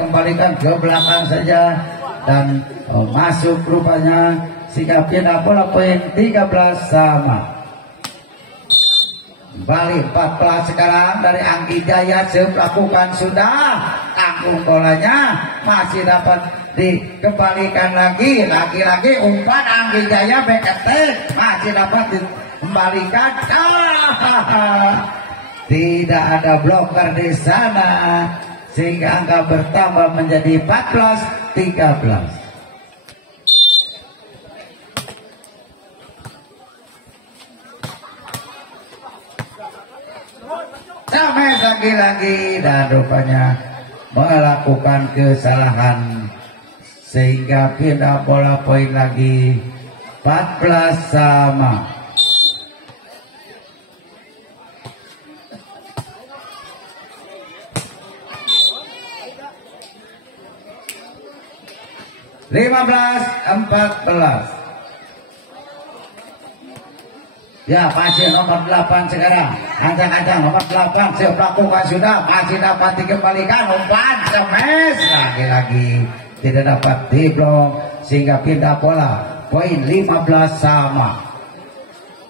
kembalikan ke belakang saja dan masuk rupanya. Sehingga pindah bola poin 13 sama. Balik 14 sekarang dari Anggi Jaya. Lakukan sudah, tanggung bolanya masih dapat dikembalikan lagi. Lagi-lagi umpan Anggi Jaya back attack masih dapat dikembalikan. Tidak ada bloker di sana sehingga angka bertambah menjadi 14-13. Sampai lagi-lagi dan rupanya melakukan kesalahan sehingga pindah bola poin lagi 14 sama. (15-14). Ya, masih nomor 8 sekarang. Ancang-ancang nomor 8 siap lakukan sudah, masih dapat dikembalikan umpan semes. Lagi-lagi tidak dapat diblok sehingga pindah bola poin 15 sama.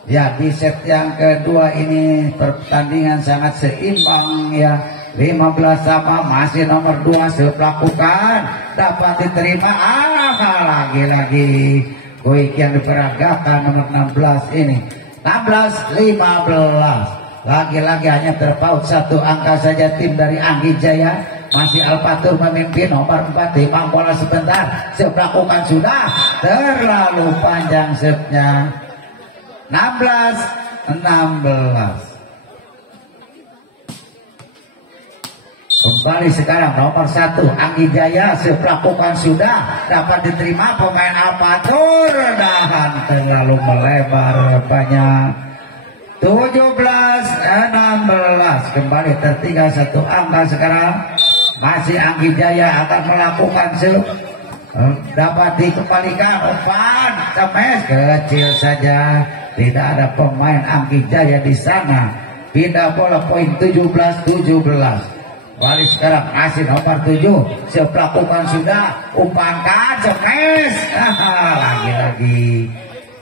Ya, di set yang kedua ini pertandingan sangat seimbang ya. 15 sama, masih nomor 2 siap lakukan, dapat diterima. Lagi-lagi Quick yang diperagakan nomor 16 ini. 16-15. Lagi-lagi hanya terpaut satu angka saja tim dari Anggi Jaya. Masih Alpatur memimpin nomor 4. Timang bola sebentar, siap lakukan sudah, terlalu panjang setnya. 16-16. Kembali sekarang nomor 1 Anggi Jaya, siap lakukan sudah, dapat diterima pemain Alpatur dan terlalu melebar rupanya. 17-16. Kembali tertinggal satu angka sekarang. Masih Anggi Jaya akan melakukan siap, dapat dikembalikan umpan semes kecil saja. Tidak ada pemain Anggi Jaya di sana. Pindah bola poin 17-17. Balik sekarang masih nomor 7 siap lakukan sudah, umpankan semes. Lagi-lagi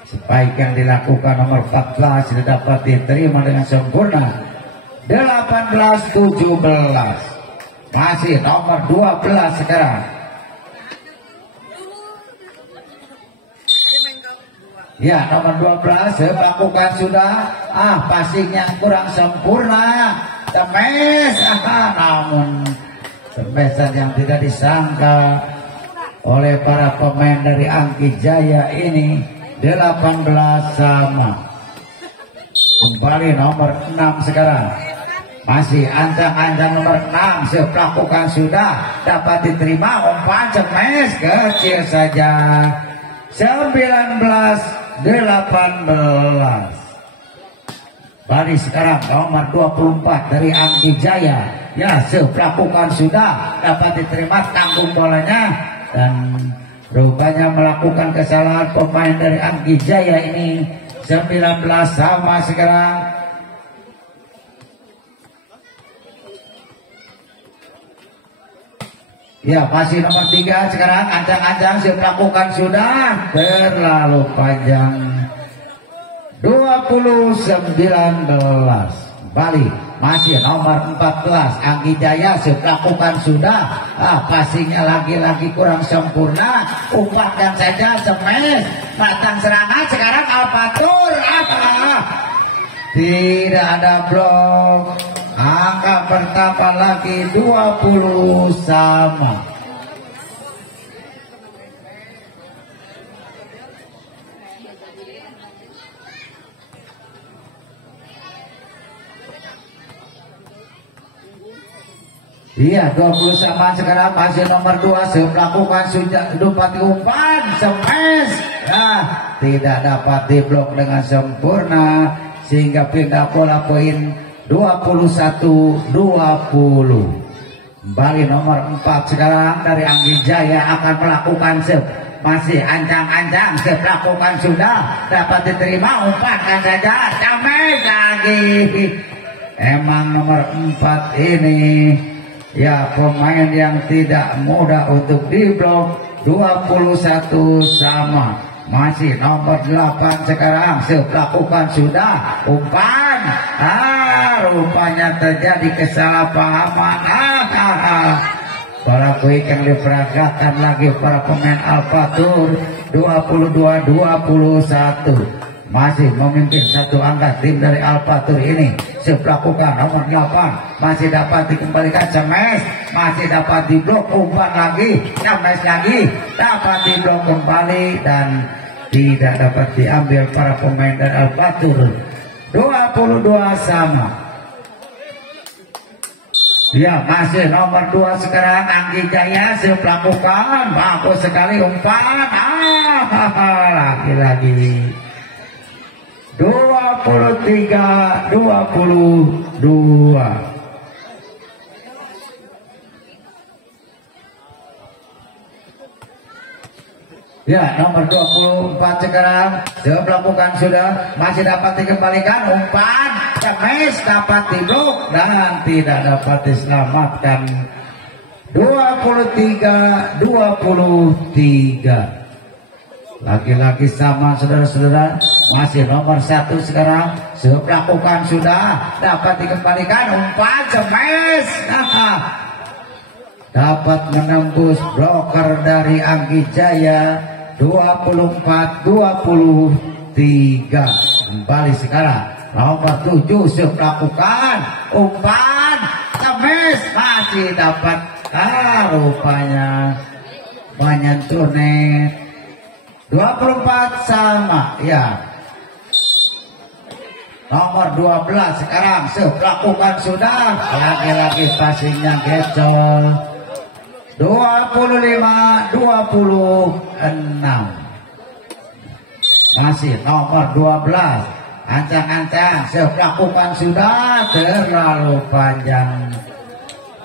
sebaik yang dilakukan nomor 14 tidak dapat diterima dengan sempurna. 18-17. Masih nomor 12 sekarang. Ya, nomor 12 siap lakukan sudah, passingnya kurang sempurna. Semes, namun semesan yang tidak disangka oleh para pemain dari Anggi Jaya ini. 18 sama. Kembali nomor 6 sekarang. Masih ancang-ancang nomor 6 siap lakukan sudah, dapat diterima umpan semes kecil saja. 19-18. Balik sekarang nomor 24 dari Anggi Jaya. Ya, siap lakukan sudah, dapat diterima, tanggung bolanya dan rupanya melakukan kesalahan pemain dari Anggi Jaya ini. 19 sama sekarang. Ya, masih nomor 3 sekarang. Ancang-ancang siap lakukan sudah, terlalu panjang. 20-19. Bali masih nomor 14 Anggi Jaya siap lakukan sudah, passingnya lagi-lagi kurang sempurna, umpankan saja semes. Batang serangan sekarang Alpatur, tidak ada blok. Angka bertambah lagi 20 sama. Iya, 20 sama sekarang. Masih nomor 2 siap lakukan sudah, dapat umpan semes. Tidak dapat diblok dengan sempurna sehingga pindah bola poin 21-20. Kembali nomor 4 sekarang dari Anggi Jaya akan melakukan siap. Masih ancang-ancang siap lakukan sudah, dapat diterima, umpankan saja damai lagi. Emang nomor 4 ini Ya, pemain yang tidak mudah untuk diblok. 21 sama. Masih nomor 8 sekarang lakukan sudah umpan. Rupanya terjadi kesalahpahaman. Bola quick yang diperagakan lagi para pemain Alpatur. 22-21. Masih memimpin satu angka tim dari Alpatur ini. Lakukan nomor 8 masih dapat dikembalikan Semes, masih dapat diblok, umpan lagi Semes lagi dapat diblok kembali dan tidak dapat diambil para pemain dari Alpatur. 22 sama. Ya, masih nomor 2 sekarang Anggi Jaya melakukan bagus sekali umpan. Lagi-lagi 23-22. Ya, nomor 24 sekarang melakukan sudah, masih dapat dikembalikan umpan. Semes dapat diblok dan tidak dapat diselamatkan. 23-23. Lagi-lagi sama saudara-saudara. Masih nomor 1 sekarang melakukan sudah, dapat dikembalikan umpan Semes. Dapat menembus bloker dari Anggi Jaya. 24-23. Kembali sekarang nomor 7 melakukan umpan Semes masih dapat rupanya menyentuh net. 24 sama ya. Nomor 12 sekarang melakukan sudah, lagi-lagi passingnya gecol. 25-26. Masih nomor 12 ancang-ancang melakukan sudah, terlalu panjang.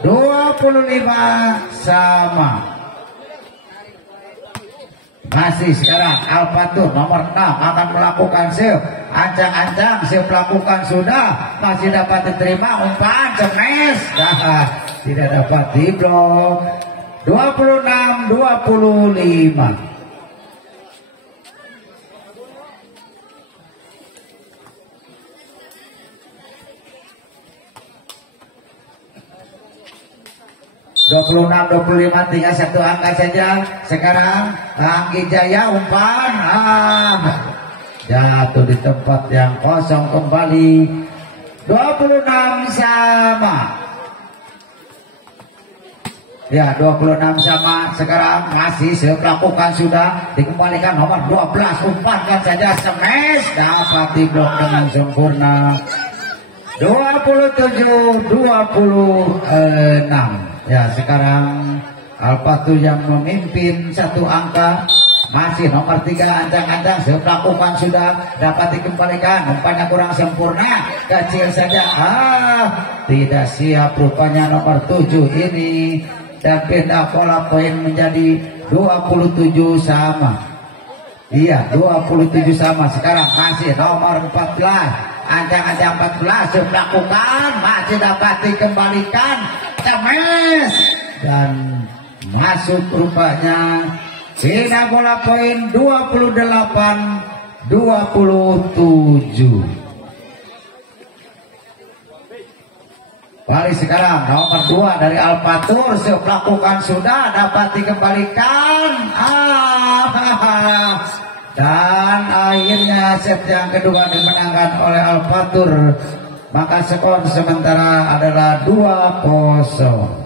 25 sama. Masih sekarang Alpatur nomor 6 akan melakukan save. Ancang-ancang save melakukan sudah, masih dapat diterima umpan Semes. Tidak dapat diblok. 26-25. (26, 25) tinggal satu angka saja. Sekarang Anggi Jaya umpan jatuh di tempat yang kosong kembali. 26 sama. Ya, 26 sama. Sekarang masih melakukan sudah, dikembalikan nomor 12 umpankan saja Semes, dapat diblok dengan sempurna. 27-26. Ya, sekarang Alpatur yang memimpin satu angka. Masih nomor 3 ancang-ancang melakukan sudah, dapat dikembalikan umpannya kurang sempurna, kecil saja. Tidak siap rupanya nomor 7 ini, dan pindah pola poin menjadi 27 sama. Iya, 27 sama. Sekarang masih nomor 14 ancang-ancang 14 melakukan, masih dapat dikembalikan Semes dan masuk rupanya. Pindah bola poin 28-27. Kali sekarang nomor 2 dari Alpatur melakukan sudah, dapat dikembalikan. Dan akhirnya set yang kedua dimenangkan oleh Alpatur. Maka skor sementara adalah 2-0.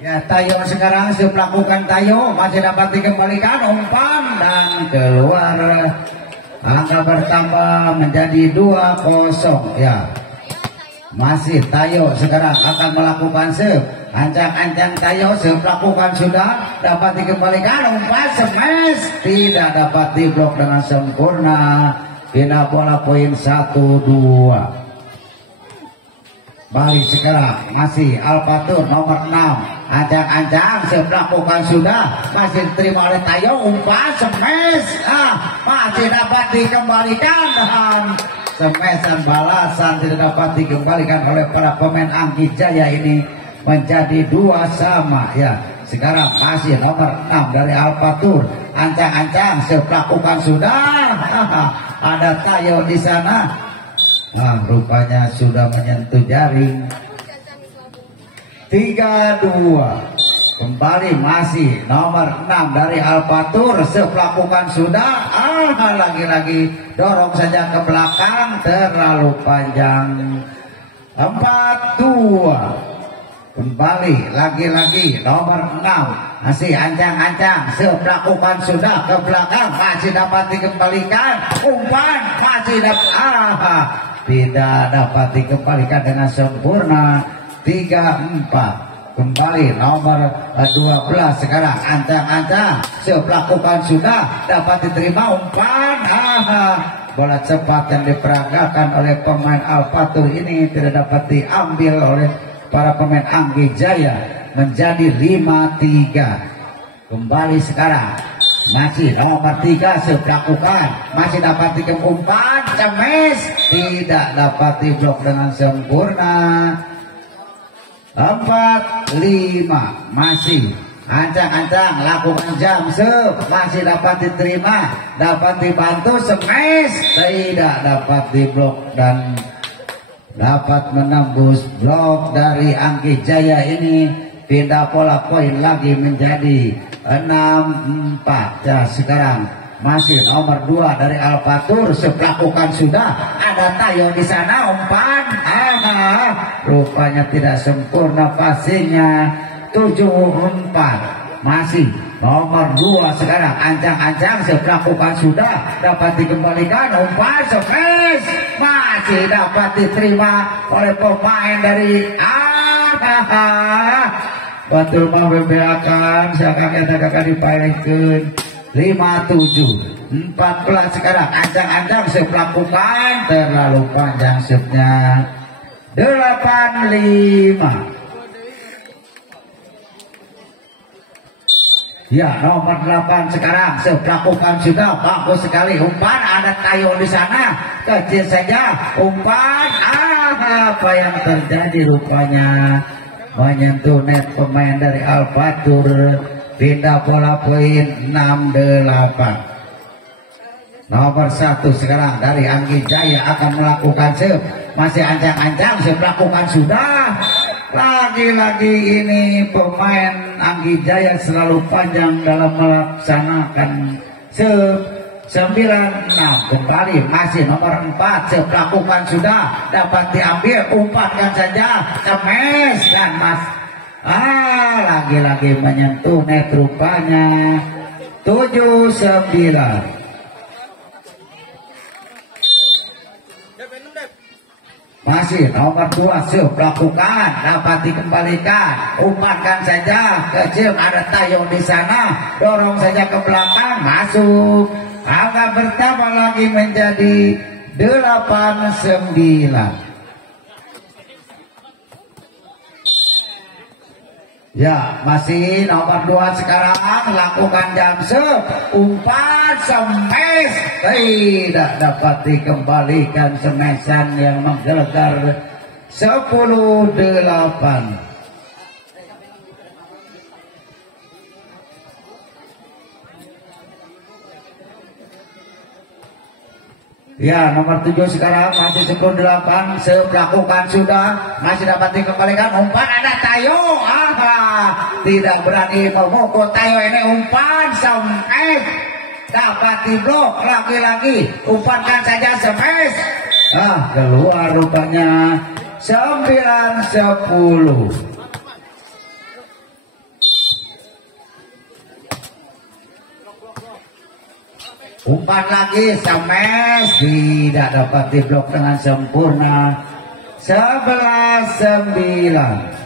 Ya, Tayo sekarang melakukan Tayo, masih dapat dikembalikan umpan dan keluar. Angka bertambah menjadi 2-0. Ya, masih Tayo sekarang akan melakukan save. Ancang-ancang Tayo melakukan sudah, dapat dikembalikan umpan Semes, tidak dapat diblok dengan sempurna. Pindah bola poin 1-2. Balik segera masih Alfatur nomor 6 ancang-ancang melakukan sudah masih diterima oleh Tayo umpan smash masih dapat dikembalikan dan smashan balasan tidak dapat dikembalikan oleh para pemain Anggi Jaya ini menjadi 2 sama ya. Sekarang masih nomor 6 dari Alfatur ancang-ancang melakukan sudah ada Tayo di sana. Nah, rupanya sudah menyentuh jaring. 3-2. Kembali masih nomor 6 dari Alfatur melakukan sudah. Lagi-lagi dorong saja ke belakang terlalu panjang. 4-2. Kembali lagi-lagi nomor 6 masih ancang-ancang melakukan sudah ke belakang masih dapat dikembalikan umpan masih dapat tidak dapat dikembalikan dengan sempurna. 3-4. Kembali nomor 12 sekarang ancang-ancang melakukan sudah dapat diterima umpan bola cepat yang diperagakan oleh pemain Alfatur ini tidak dapat diambil oleh para pemain Anggi Jaya menjadi 5-3. Kembali sekarang masih nomor 3 melakukan masih dapat dikembangkan cemes tidak dapat diblok dengan sempurna. 4-5 masih ancang-ancang lakukan jam masih dapat diterima dapat dibantu smash tidak dapat diblok dan dapat menembus blok dari Anggi Jaya ini. Pindah pola poin lagi menjadi 6-4 ya. Sekarang masih nomor 2 dari Alfatur melakukan sudah ada Tayo di sana umpan rupanya tidak sempurna passingnya. 7-4 masih nomor 2 sekarang ancang-ancang melakukan sudah dapat dikembalikan umpan smash masih dapat diterima oleh pemain dari betul mau bebeakan seakan kakak dipailekeun. 5-7 14 sekarang ancang-ancang melakukan terlalu panjang shootnya. 8-5 ya nomor 8 sekarang melakukan sudah bagus sekali umpan ada Tayo di sana kecil saja umpan apa yang terjadi rupanya menyentuh net pemain dari Alfatur. Pindah bola poin 6-8. Nomor 1 sekarang dari Anggi Jaya akan melakukan masih ancang-ancang melakukan sudah. Lagi-lagi ini pemain Anggi Jaya selalu panjang dalam melaksanakan 9-6. Kembali masih nomor 4 melakukan sudah dapat diambil umpankan saja smash dan lagi-lagi menyentuh net rupanya. 7-9 masih nomor 2 melakukan dapat dikembalikan umpankan saja kecil ada Tayo di sana dorong saja ke belakang masuk angka bertambah lagi menjadi 8-9 ya. Masih nomor 2 sekarang lakukan jam umpan smash tidak dapat dikembalikan smashan yang menggelegar. 10-8 ya. Nomor 7 sekarang masih 10-8 melakukan sudah masih dapat dikembalikan umpan ada Tayo tidak berani memukul Tayo ini umpan smash dapat diblok lagi-lagi umpankan saja smash keluar rupanya. 9-10 umpan lagi smash tidak dapat diblok dengan sempurna. 11-9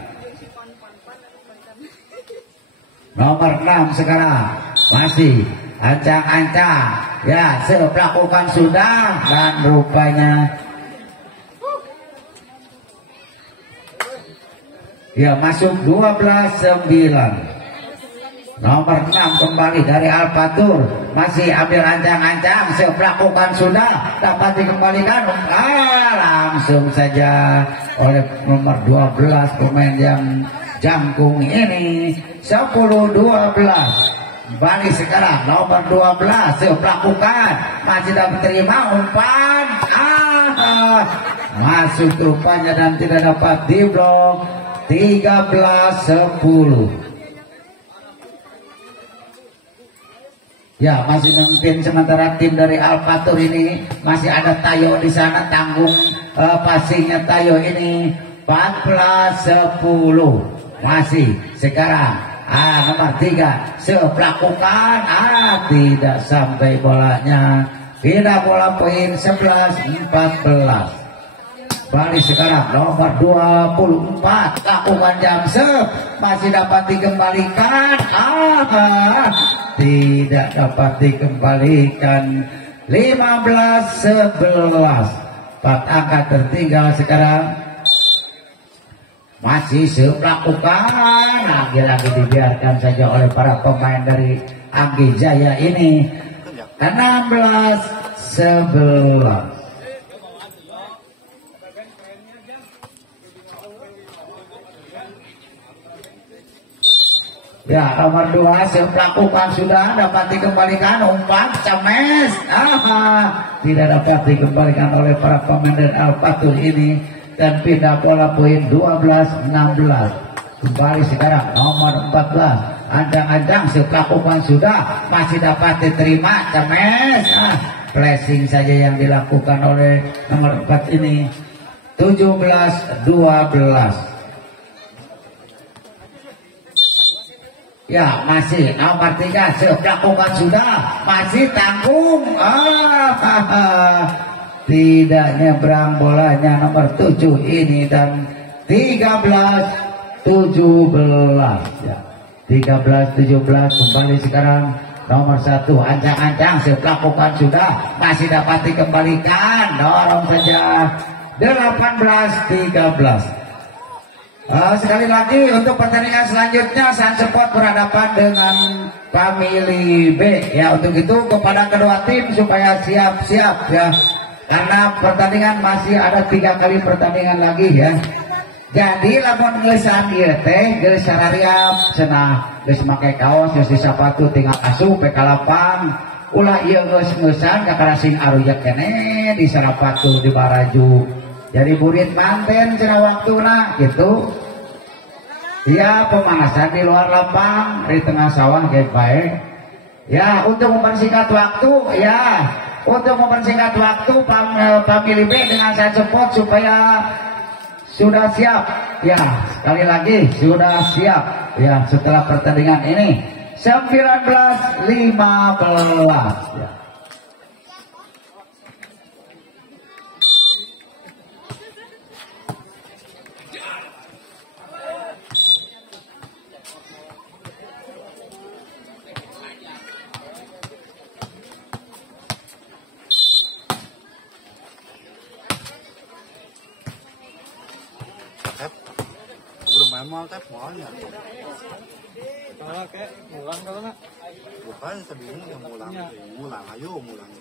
nomor 6 sekarang masih ancang-ancang ya melakukan sudah dan rupanya Ya, masuk 12-9. Nomor 6 kembali dari Alfatur, masih ambil ancang-ancang, melakukan sudah dapat dikembalikan, langsung saja oleh nomor 12 pemain yang jangkung ini. 10-12 kembali sekarang nomor 12 melakukan, masih dapat terima umpan, masuk rupanya dan tidak dapat diblok. 13-10. Ya, masih mungkin sementara tim dari Alfatur ini masih ada Tayo di sana, tanggung passingnya Tayo ini. 14-10 masih sekarang nomor 3 melakukan, tidak sampai bolanya, pindah bola poin. 11-14. Balik sekarang nomor 24 lakukan jam masih dapat dikembalikan, tidak dapat dikembalikan. 15-11. 4 angka tertinggal sekarang. Masih melakukan, lagi-lagi dibiarkan saja oleh para pemain dari Anggi Jaya ini. 16-11. Ya, nomor 2 melakukan sudah dapat dikembalikan, umpan cemes, tidak dapat dikembalikan oleh para pemain dari Alfatur ini, dan pindah bola poin. 12-16. Kembali sekarang nomor 14 ancang-ancang melakukan sudah, masih dapat diterima, cemes, flashing saja yang dilakukan oleh nomor 4 ini. 17-12. Ya, masih nomor 3 melakukan sudah, masih tanggung, tidak nyebrang bolanya nomor 7 ini, dan 13-17. Ya, 13-17. Kembali sekarang nomor 1 ancang-ancang melakukan sudah, masih dapat dikembalikan, dorong saja. 18-13. Sekali lagi untuk pertandingan selanjutnya Sunsport berhadapan dengan Family B. Ya, untuk itu kepada kedua tim supaya siap-siap ya, karena pertandingan masih ada 3 kali pertandingan lagi ya. Jadi lamun ngeusan ieu teh geus sarariap cenah, geus make kaos, geus di sapatu tinggal asup pe ka lapang. Ulah ieu geus ngeusan kakarasing arujak keneh di sapatu di baraju. Jadi burit manten cenah waktuna gitu. Ya, pemanasan di luar lapang, di tengah sawah kayak baik. Ya, untuk mempersingkat waktu, ya, untuk mempersingkat waktu Family B dengan Sunsport supaya sudah siap. Ya, sekali lagi sudah siap. Ya, setelah pertandingan ini 19-15. Ya. Mau tep maunya. Kalau kayak mulang kalau nak. Bukan sebelum yang mulang, ayo mulang.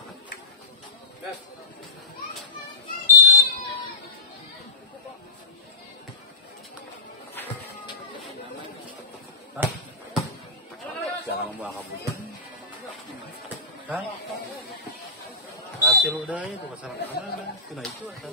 Hah? Jangan membuang kabut. Hah? Hasil udah itu pasaran mana? Kena itu asal.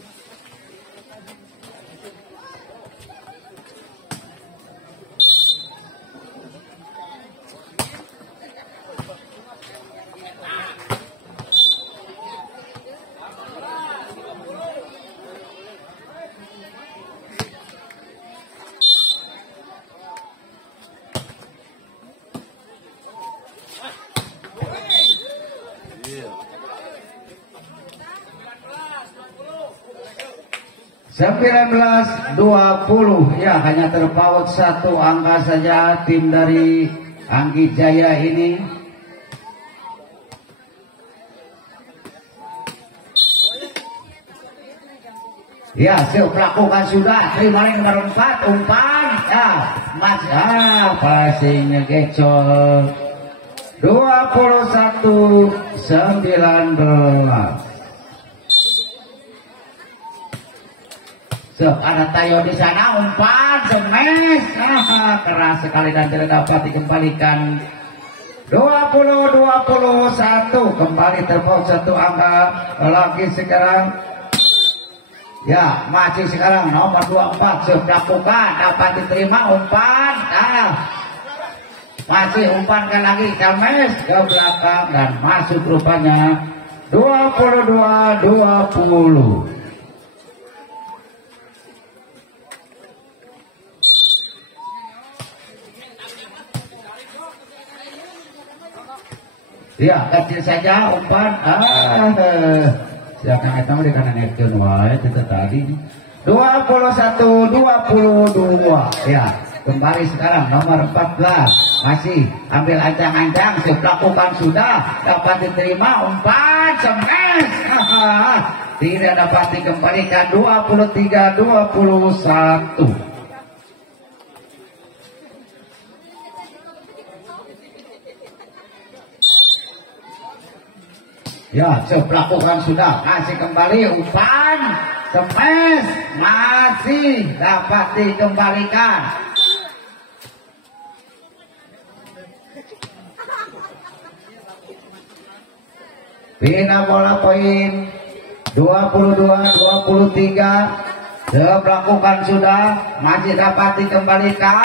Yeah. 19-20. Ya, hanya terpaut 1 angka saja tim dari Anggi Jaya ini. Ya, siap lakukan sudah. Terima lagi nomor 4 umpan. Ya, Mas passingnya gecol. 21-19. Ada Tayo di sana, umpan semes, keras sekali dan tidak dapat dikembalikan. 20-21 kembali terpaut satu angka lagi sekarang. Ya, masih sekarang nomor 24 sudah lakukan, dapat diterima umpan. Masih umpankan lagi Cames ke belakang dan masuk rupanya. 22-20. Ya, kecil saja umpan. Siapa yang tahu di kanan action wae itu tadi. 21-22. Ya, kembali sekarang nomor 14. Masih ambil ancang-ancang, lakukan sudah, dapat diterima umpan semes. Tidak dapat dikembalikan. 23-21. Ya, lakukan sudah, kasih kembali umpan semes, masih dapat dikembalikan. Bina bola poin 22-23. Lakukan sudah, masih dapat dikembalikan.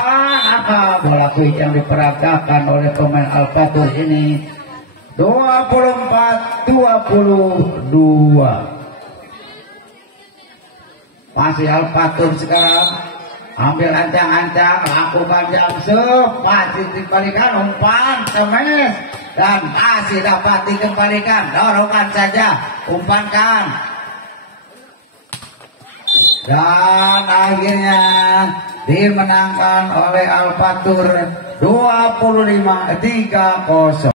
Bola poin yang diperagakan oleh pemain Al-Fatur ini. 24-22. Masih Al-Fatur sekarang ambil ancang-ancang, lakukan jump, masih dikembalikan umpan semes dan masih dapat dikembalikan. Dorongkan saja, umpankan dan akhirnya dimenangkan oleh Al-Fatur 25-30.